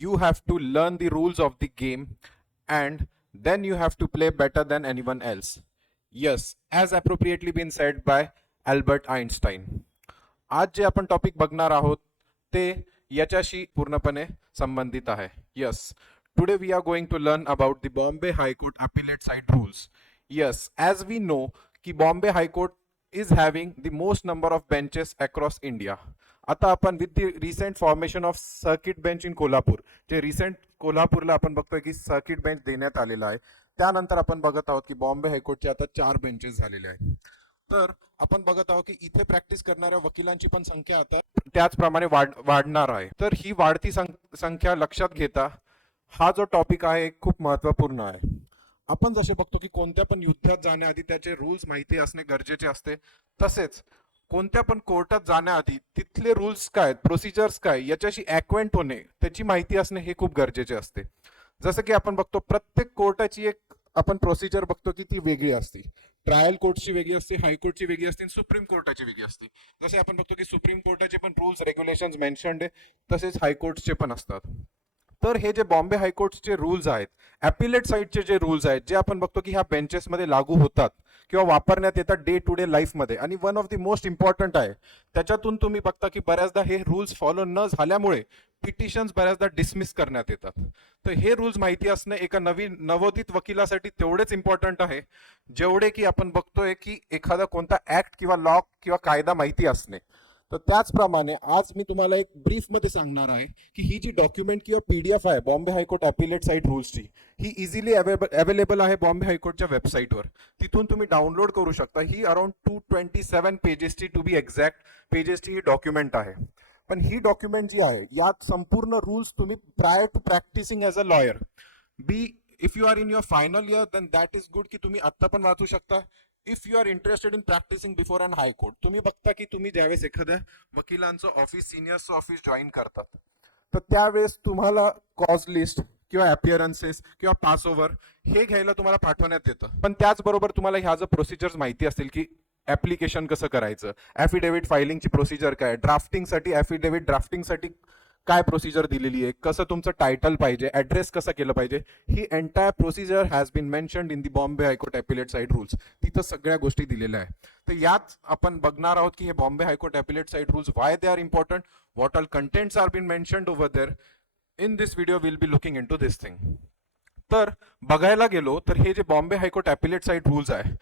you have to learn the rules of the game and then you have to play better than anyone else. Yes, as appropriately been said by Albert Einstein. आज जे आपण topic बघणार आहोत ते याच्याशी पूर्णपणे संबंधित आहे yes today we are going to learn about the Bombay high court appellate side rules yes as we know की Bombay high court is having the most number of benches across India आता आपण with the recent formation of circuit bench in Kolhapur जे recent कोल्हापूरला आपण बघतोय की circuit bench देण्यात आलेला आहे. त्यानंतर आपण बघत आहोत की बॉम्बे हायकोर्टचे आता चार बेंचेस झालेले आहेत. तर आपण बघत आहोत की इथे प्रॅक्टिस करणाऱ्या वकिलांची पण संख्या आता त्याचप्रमाणे वाढ वाढणार आहे. तर ही वाढती संख्या लक्षात घेता हा जो टॉपिक आहे खूप महत्त्वपूर्ण आहे. आपण जसे बघतो की कोणत्या पण युद्धात जाण्याआधी त्याचे रूल्स माहिती असणे गरजेचे असते. तसेच कोणत्या पण कोर्टात जाण्याआधी तिथले रूल्स काय आहेत प्रोसिजर्स काय याच्याशी ॲक्वेंट होणे त्याची माहिती असणे हे खूप गरजेचे असते. जसं की आपण बघतो प्रत्येक कोर्टाची एक आपण प्रोसिजर बघतो की ती वेगळी असते. ट्रायल कोर्टची वेगळी असते हायकोर्टची वेगळी असते आणि सुप्रीम कोर्टाची वेगळी असते. जसे आपण बघतो की सुप्रीम कोर्टाचे पण रूल्स रेग्युलेशन मेन्शन्ड आहे तसेच हायकोर्टचे पण असतात. तर हे जे बॉम्बे हायकोर्टचे रूल्स आहेत ॲपिलेट साईडचे जे रूल्स आहेत जे आपण बघतो की ह्या बेंचेसमध्ये लागू होतात किंवा वापरण्यात येतात डे टू डे लाईफमध्ये आणि one of the most important आहे त्याच्यातून तुम्ही बघता की बऱ्याचदा हे रूल्स फॉलो न झाल्यामुळे पिटिशन्स बऱ्याचदा डिसमिस करण्यात येतात. तर हे रूल्स माहिती असणे एका नवीन नवोदित वकिलासाठी तेवढेच इम्पॉर्टंट आहे. जेवढे की आपण बघतोय की एखादा कोणता ऍक्ट किंवा लॉ किंवा कायदा माहिती असणे. तर त्याचप्रमाणे आज मी तुम्हाला एक ब्रीफमध्ये सांगणार आहे की ही जी डॉक्युमेंट किंवा एफ आहे Bombay high court appellate side रूल्सची ही इझिली अवेलेबल आहे बॉम्बे हायकोर्टच्या वेबसाईटवर तिथून तुम्ही डाउनलोड करू शकता. ही अराउंड टू ट्वेंटी सेवन पेजेसची टू बी एक्झॅक्ट पेजेसची ही डॉक्युमेंट आहे. पण ही डॉक्युमेंट जी आहे यात संपूर्ण रूल्स तुम्ही prior to practicing as a lawyer be if you are in your final year then that is good की तुम्ही आत्ता पण वाचू शकता. If you are interested in practicing before an high court तुम्ही बघता की तुम्ही ज्यावेळेस एखाद्या वकिलांचं ऑफिस सिनियरचं ऑफिस जॉईन करतात तर त्यावेळेस तुम्हाला कॉज लिस्ट किंवा अपिअरन्सेस किंवा पास ओव्हर हे घ्यायला तुम्हाला पाठवण्यात येतं. पण त्याचबरोबर तुम्हाला ह्या जर प्रोसिजर्स माहिती असतील की ऍप्लिकेशन कसं करायचं ॲफिडेव्हिट फायलिंगची प्रोसिजर काय ड्राफ्टिंगसाठी ॲफिडेव्हिट ड्राफ्टिंगसाठी काय प्रोसिजर दिलेली आहे कसं तुमचं टायटल पाहिजे ॲड्रेस कसं केलं पाहिजे ही entire procedure has been mentioned in the Bombay high court appellate side rules तिथं सगळ्या गोष्टी दिलेल्या आहे तर यात आपण बघणार आहोत की हे Bombay high court appellate side rules why they are important what all contents are been mentioned over there in this video will be looking into this thing तर बघायला गेलो तर हे जे Bombay high court appellate side rules आहे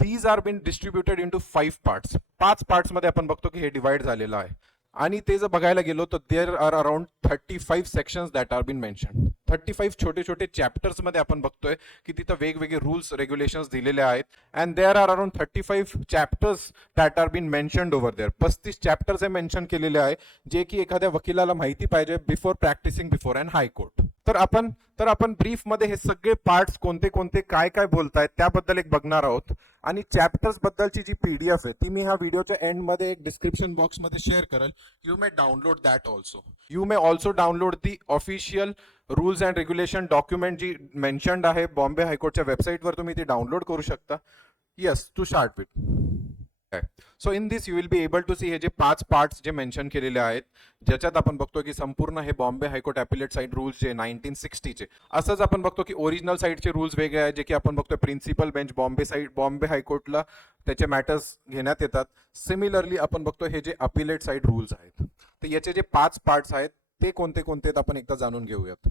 these are been distributed into five parts पाच पार्ट्समध्ये आपण बघतो की हे डिवाइड झालेलं आहे. आणि ते जर बघायला गेलो तर there are around thirty five sections that are been mention thirty five छोटे छोटे चॅप्टर्समध्ये आपण बघतोय की तिथं वेगवेगळे रूल्स रेग्युलेशन्स दिलेले आहेत. And there are around thirty five chapters that are been mentioned over there पस्तीस चॅप्टर्स हे मेन्शन केलेले आहे जे की एखाद्या वकिलाला माहिती पाहिजे before practicing before and high court तर आपण तर आपण ब्रीफमध्ये हे सगळे पार्ट्स कोणते कोणते काय काय बोलतायत त्याबद्दल एक बघणार आहोत. आणि चॅप्टर्स बद्दलची जी एफ आहे ती मी ह्या व्हिडिओच्या एंडमध्ये एक डिस्क्रिप्शन बॉक्समध्ये शेअर करेल. You may download that also you may also download the official rules and regulation document G mentioned आहे. बॉम्बे हायकोर्टच्या वेबसाईटवर तुम्ही ती डाउनलोड करू शकता. Yes to start with so in this you will be able to see हे जे पाच पार्ट्स जे मेन्शन केलेले आहेत ज्याच्यात आपण बघतो की संपूर्ण हे Bombay high court appellate side rules जे नाईन्टीन सिक्स्टीचे असंच आपण बघतो की ओरिजिनल साईडचे रूल्स वेगळे आहेत जे की आपण बघतो principal bench Bombay side Bombay हायकोर्टला त्याचे मॅटर्स घेण्यात येतात. सिमिलरली आपण बघतो हे जे अपिलेट साईड रूल्स आहेत तर याचे जे पाच पार्ट्स आहेत ते कोणते कोणते आहेत आपण एकदा जाणून घेऊयात.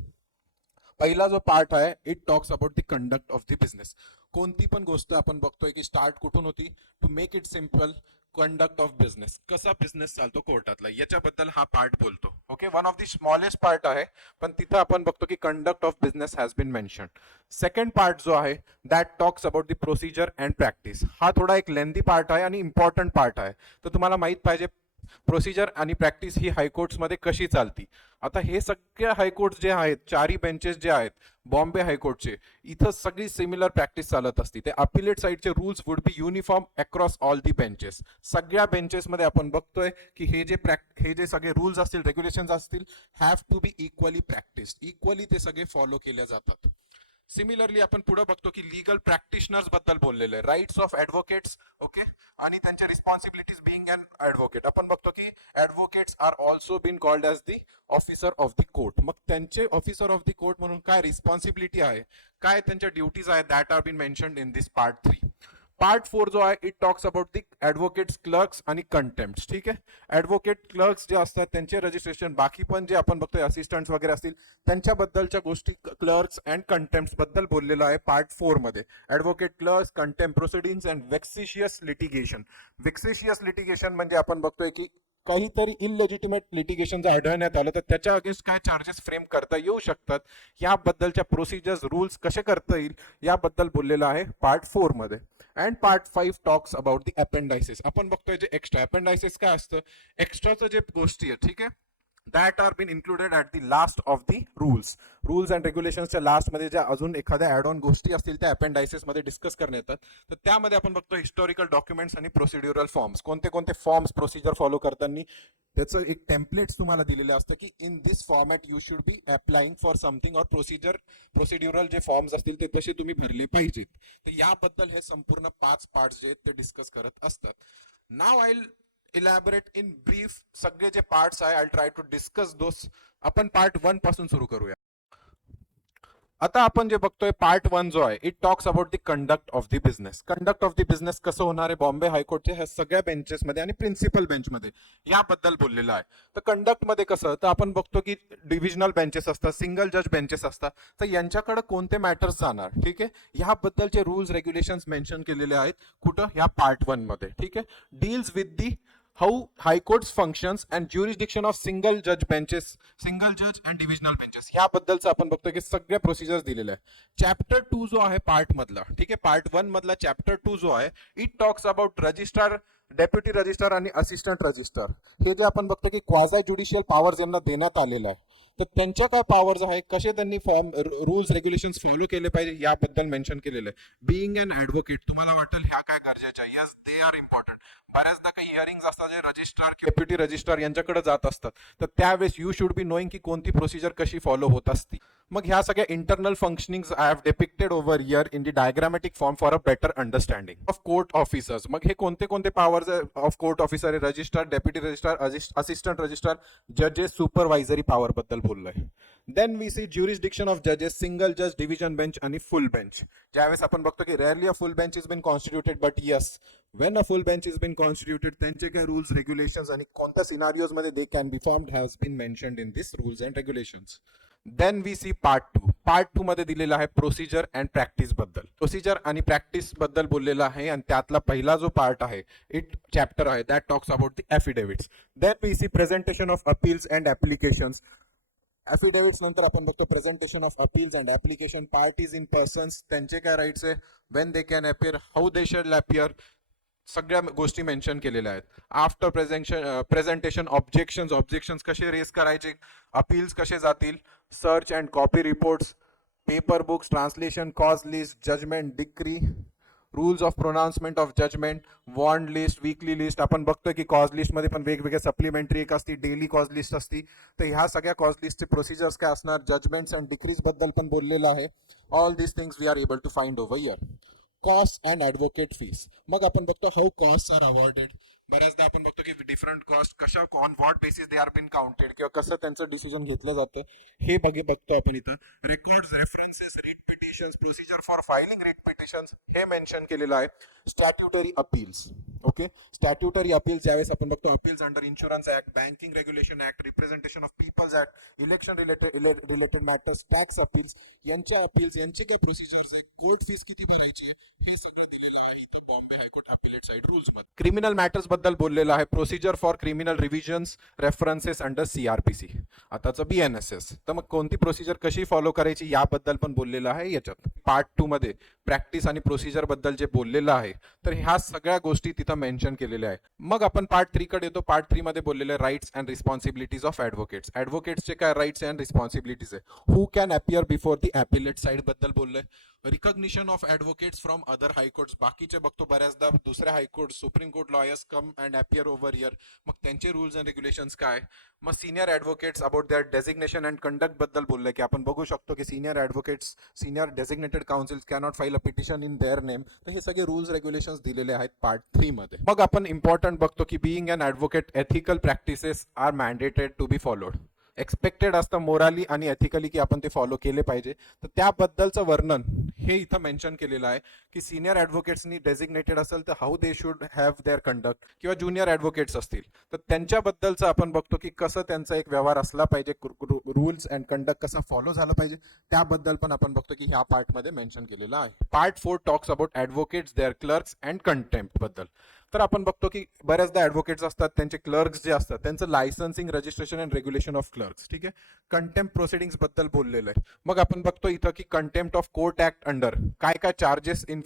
पहिला जो पार्ट आहे it talks about the conduct of the business कोणती पण गोष्ट आपण बघतोय की स्टार्ट कुठून होती? To make it simple conduct of business कसा बिझनेस चालतो कोर्टातला? याच्याबद्दल हा पार्ट बोलतो. Okay one of the smallest part आहे पण तिथं आपण बघतो की conduct of business has been mention second part जो आहे that talks about the procedure and practice हा थोडा एक लेंदी पार्ट आहे आणि इम्पॉर्टंट पार्ट आहे. तर तुम्हाला माहीत पाहिजे प्रोसिजर आणि प्रॅक्टिस ही हायकोर्ट्समध्ये कशी चालती? आता हे सगळ्या हायकोर्ट जे आहेत चारी बेंचेस जे आहेत बॉम्बे हायकोर्टचे इथं सगळी सिमिलर प्रॅक्टिस चालत असते. ते अपिलेट साईडचे rules would be uniform across all the benches सगळ्या बेंचेसमध्ये आपण बघतोय की हे जे प्रॅक्ट हे जे सगळे रूल्स असतील रेग्युलेशन्स असतील have to be equally practice equally ते सगळे फॉलो केले जातात. सिमिलरली आपण पुढे बघतो की लिगल प्रॅक्टिशनर्सबद्दल बोललेलं आहे. राईट्स ऑफ ऍडव्होकेट्स ओके आणि त्यांच्या रिस्पॉन्सिबिलिटीज बिंग अन ऍडव्होकेट आपण बघतो की advocates are also been called as the officer of the court मग त्यांचे ऑफिसर ऑफ दी कोर्ट म्हणून काय रिस्पॉन्सिबिलिटी आहे? काय त्यांच्या ड्युटीज आहेत that are been mention in this part three part four जो आहे it talks about the advocates clerks आणि कंटेम्प्ट ठीक आहे? ऍडव्होकेट क्लर्क्स जे असतात त्यांचे रजिस्ट्रेशन बाकी पण जे आपण बघतोय असिस्टंट वगैरे असतील त्यांच्याबद्दलच्या गोष्टी क्लर्क्स अँड कंटेम्प्टबद्दल बोललेलं आहे पार्ट फोरमध्ये. Advocate clerks contempt proceedings and vexatious litigation vexatious litigation म्हणजे आपण बघतोय की काहीतरी इनलेजिटिमेट लिटिगेशन जर आढळण्यात आलं तर त्याच्या अगेन्स्ट काय चार्जेस फ्रेम करता येऊ शकतात? याबद्दलच्या प्रोसिजर्स रूल्स कसे करता येईल? याबद्दल बोललेलं आहे पार्ट फोरमध्ये and part five talks about the appendices आपण बघतोय जे एक्स्ट्रा अपेंडायसिस काय असतं? एक्स्ट्राचं जे गोष्टी आहे ठीक आहे? That are been included at the last of the rules rules and रेग्युलेशनच्या लास्टमध्ये ज्या अजून एखाद्या ॲड ऑन गोष्टी असतील त्या अपेंडायसेसमध्ये डिस्कस करण्यात येतात. तर त्यामध्ये आपण बघतो हिस्टॉरिकल डॉक्युमेंट्स आणि प्रोसिड्युरल फॉर्म्स कोणते कोणते फॉर्म्स प्रोसिजर फॉलो करताना त्याचं एक टेम्पलेट्स तुम्हाला दिलेलं असतं की in this format you should be applying for something or procedure procedural जे फॉर्म्स असतील ते तसे तुम्ही भरले पाहिजेत. तर याबद्दल हे संपूर्ण पाच पार्ट्स जे आहेत ते डिस्कस करत असतात. Now I elaborate in brief सगळे जे पार्ट्स आहे I try to discuss those आपण पार्ट वनपासून सुरू करूया. आता आपण जे बघतोय पार्ट वन जो आहे it talks about the conduct of the business conduct of the business कसं होणार आहे? बॉम्बे हायकोर्टच्या ह्या सगळ्या बेंचेसमध्ये आणि प्रिन्सिपल बेंचमध्ये याबद्दल बोललेलं आहे. तर कंडक्टमध्ये कसं? तर आपण बघतो की डिव्हिजनल बेंचेस असतात सिंगल जज बेंचेस असतात. तर यांच्याकडे कोणते मॅटर्स जाणार? ठीक आहे? ह्याबद्दलचे रूल्स रेग्युलेशन्स मेन्शन केलेले आहेत कुठं? ह्या पार्ट वनमध्ये. ठीक आहे? Deals with the how high courts functions and jurisdiction of single जज बेंचेस सिंगल जज अँड डिव्हिजनल बेंचेस ह्याबद्दलचं आपण बघतो की सगळ्या प्रोसिजर्स दिलेल्या आहे चॅप्टर टू जो आहे पार्ट मधला ठीक आहे? पार्ट वन मधला चॅप्टर टू जो आहे it talks about registrar deputy registrar आणि असिस्टंट रजिस्ट्रार हे जे आपण बघतो की क्वाझाय ज्युडिशियल पॉवर्स यांना देण्यात आलेलं आहे. तर त्यांच्या काय पॉवर्स आहे कसे त्यांनी फॉर्म रूल्स रेग्युलेशन्स फॉलो केले पाहिजे? याबद्दल मेन्शन केलेलं आहे. बिईंग अन ऍडव्होकेट तुम्हाला वाटेल ह्या काय गरजेच्या यस दे आर इम्पॉर्टंट बऱ्याचदा काही हिअरिंग असतात जे रजिस्ट्रार डेप्युटी रजिस्ट्रार यांच्याकडे जात असतात. तर त्यावेळेस यू शुड बी नोईंग की कोणती प्रोसिजर कशी फॉलो होत असती. मग ह्या सगळ्या internal functioning I have डेपिक्टेड over year in the diagrammatic form for a better understanding of court officers मग हे कोणते कोणते पॉवर्स ऑफ कोर्ट ऑफिसर आहे registrar deputy registrar assistant registrar जजेस सुपरवायझरी पॉवर बद्दल बोललोय. Then we C jurisdiction of जजेस single जज डिव्हिजन बेंच आणि फुल बेंच ज्यावेळेस आपण बघतो की rarely a full bench is been constituted but yes when a full bench is been constituted त्यांचे काय रूल्स रेग्युलेशन्स आणि कोणत्या सिनारिओजमध्ये they can be formed has been mentioned in this rules and regulations then we see part two part two मध्ये दिलेला आहे procedure and प्रॅक्टिसबद्दल. Procedure आणि प्रॅक्टिसबद्दल बोललेलं आहे आणि त्यातला पहिला जो पार्ट आहे इट चॅप्टर आहे that talks about the affidavits then we see presentation of appeals and applications affidavits नंतर आपण बघतो presentation of appeals and application parties in persons त्यांचे काय राईट्स आहे? When they can appear how they should appear सगळ्या गोष्टी mention केलेल्या आहेत. After presentation presentation objections objections कसे रेस करायचे? अपील्स कसे जातील? Search and copy reports paper books translation cause list judgment decree rules of pronouncement of judgment wand list weekly list आपण बघतोय की कॉज लिस्टमध्ये पण वेगवेगळ्या सप्लिमेंटरी एक असती डेली कॉज लिस्ट असती. तर ह्या सगळ्या कॉज लिस्टचे प्रोसिजर्स काय असणार? जजमेंट्स अँड डिक्रीजबद्दल पण बोललेलं आहे. All this things we are able to find over here cost and advocate fees मग आपण बघतो हाऊ कॉस्ट आर अवॉर्डेड बऱ्याचदा आपण बघतो की डिफरंट कॉस्ट कशा on what basis they are been counted किंवा कसं त्यांचं डिसिजन घेतलं जातं हे बघे बघतो आपण इथं. Record references writ petitions procedure for filing writ petitions हे मेन्शन केलेलं आहे. Statutory appeals okay? Statutory appeal ज्यावेळेस आपण बघतो appeals under insurance act banking regulation act representation of peoples act election related related matters tax appeals यांच्या appeals यांचे काय procedures आहे कोर्ट फीस किती भरायची आहे? हे सगळं दिलेलं आहे इथं Bombay high court appellate side रूल्समध्ये. Criminal मॅटर्सबद्दल बोललेलं आहे. Procedure for criminal revisions references under CrPC आताचं बी एन एस एस तर मग कोणती प्रोसिजर कशी फॉलो करायची याबद्दल पण बोललेलं आहे याच्यात. पार्ट टू मध्ये प्रॅक्टिस आणि प्रोसिजरबद्दल जे बोललेलं आहे तर ह्या सगळ्या गोष्टी तिथं मेन्शन केलेले आहे. मग आपण पार्ट थ्री कडे येतो. पार्ट थ्री मध्ये बोललेले rights and responsibilities of advocates ऍडव्होकेट्सचे काय राईट्स अँड रिस्पॉन्सिबिलिटीज आहे? Who can appear before the appellate साईडबद्दल बोललोय? Recognition of advocates from other high courts बाकीचे बघतो बऱ्याचदा दुसऱ्या high court supreme court lawyers come and appear over here मग त्यांचे rules and regulations काय? मग senior advocates about that designation and कंडक्टबद्दल बोलले की आपण बघू शकतो की senior advocates senior designated counsels cannot file a petition in their name तर हे सगळे रुल्स रेग्युलेशन्स दिलेले आहेत पार्ट थ्रीमध्ये मग आपण इम्पॉर्टंट बघतो की being an advocate ethical practices are mandated to be followed expected असतं मोराली आणि एथिकली की आपण ते फॉलो केले पाहिजे. तर त्याबद्दलचं वर्णन हे इथं मेन्शन केलेलं आहे की सिनियर ॲडव्होकेट्सनी डेझिग्नेटेड असेल तर how they should have their conduct किंवा ज्युनियर ॲडव्होकेट्स असतील. तर त्यांच्याबद्दलचं आपण बघतो की कसं त्यांचा एक व्यवहार असला पाहिजे रूल्स अँड कंडक्ट कसा फॉलो झाला पाहिजे त्याबद्दल पण आपण बघतो की ह्या पार्टमध्ये मेन्शन केलेलं आहे. Part four talks about advocates their clerks and कंटेम्प्टबद्दल. तर आपण बघतो की बऱ्याचदा ॲडव्होकेट्स असतात त्यांचे क्लर्क्स जे असतात त्यांचं licensing registration and regulation of clerks ठीक आहे? कंटेम्प्ट प्रोसिडिंग्सबद्दल बोललेलं आहे. मग आपण बघतो इथं की contempt of court act under काय काय चार्जेस इन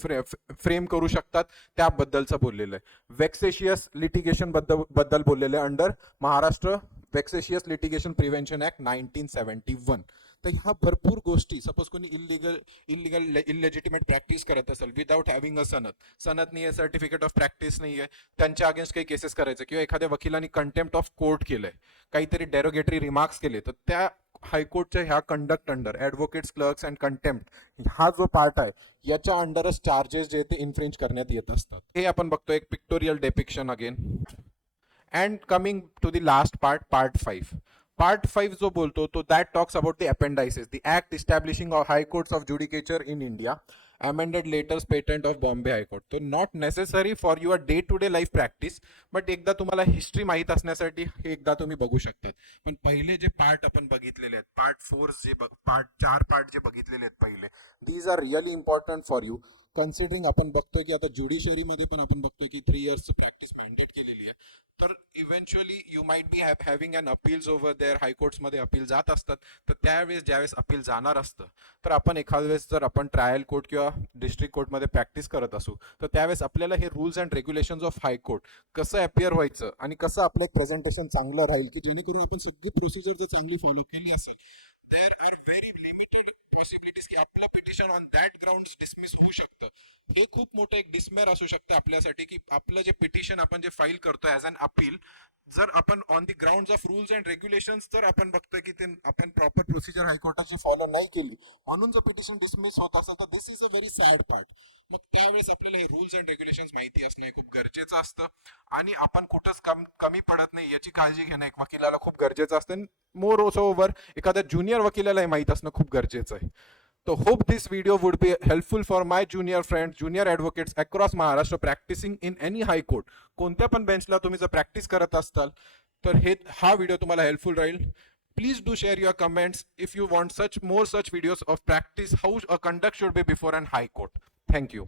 फ्रेम करू शकतात त्याबद्दलचं बोललेलं आहे. वेक्सेशियस लिटिगेशनबद्दल बद्दल बोललेलं आहे under Maharashtra vexatious litigation prevention act nineteen seventy one तर ह्या भरपूर गोष्टी सपोज कोणी इलिगल इलिगल इलिजिटिमेट प्रॅक्टिस करत असेल विदाउट हॅव्हिंग अ सनद सनद नाही आहे सर्टिफिकेट ऑफ प्रॅक्टिस नाही आहे त्यांच्या अगेन्स्ट काही केसेस करायचं. किंवा एखाद्या वकिलांनी कंटेम्प्ट ऑफ कोर्ट केलंय. काहीतरी डेरोगेटरी रिमार्क्स केले. तर त्या हायकोर्टच्या ह्या conduct under advocates clerks and contempt हा जो पार्ट आहे याच्या अंडरच चार्जेस जे ते इन्फ्रिंज करण्यात येत असतात. हे आपण बघतो एक pictorial depiction again and coming to the last part part five part five जो बोलतो तो that talks about the appendices the act establishing high courts of judicature in India amended letters patent of Bombay high court तो not necessary for your day to day life practice but एकदा तुम्हाला history माहीत असण्यासाठी हे एकदा तुम्ही बघू शकतात. पण पहिले जे पार्ट आपण बघितलेले आहेत पार्ट फोर जे पार्ट चार पार्ट जे बघितलेले आहेत पहिले these are really important for you considering आपण बघतोय की आता ज्युडिशरीमध्ये पण आपण बघतोय की थ्री इयर्सची प्रॅक्टिस मॅन्डेट केलेली आहे. तर eventually you might be have having an appeals over there हायकोर्ट्समध्ये appeal जात असतात. तर त्यावेळेस ज्यावेळेस अपील जाणार असतं तर आपण एखाद्या वेळेस जर आपण ट्रायल कोर्ट किंवा डिस्ट्रिक्ट कोर्टमध्ये प्रॅक्टिस करत असू तर त्यावेळेस आपल्याला हे rules and regulations of high court कसं अपिअर व्हायचं आणि कसं आपलं एक प्रेझेंटेशन चांगलं राहील की जेणेकरून आपण सगळी प्रोसिजर जर चांगली फॉलो केली असेल देर आर व्हेरी पॉसिबिलिटीज की आपलं petition on that ground dismiss होऊ शकतं. हे खूप मोठं एक डिसमेअर असू शकतं आपल्यासाठी की आपलं जे पिटिशन आपण जे फाईल करतो ऍज अन अपील जर आपण on the ground of rules and regulation जर आपण बघतोय की ते आपण प्रॉपर प्रोसिजर हायकोर्टाची फॉलो नाही केली म्हणून जर पिटिशन डिसमिस होत असेल तर this is a very sad part मग त्यावेळेस आपल्याला हे रूल्स अँड रेग्युलेशन्स माहिती असणं हे खूप गरजेचं असतं. आणि आपण कुठंच कम कमी पडत नाही याची काळजी घेणं एक वकिलाला खूप गरजेचं असतं. मोर ओस ओव्हर एखाद्या ज्युनियर वकिलाला हे माहीत असणं खूप गरजेचं आहे. So hope this video would be helpful for my junior friends, junior advocates across Maharashtra practicing in any high court. कोणत्या पण बेंचला तुम्ही जर प्रॅक्टिस करत असताल तर हे हा व्हिडिओ तुम्हाला हेल्पफुल राहील please do share your comments if you want such more such videos of practice how a conduct should be before and high court thank you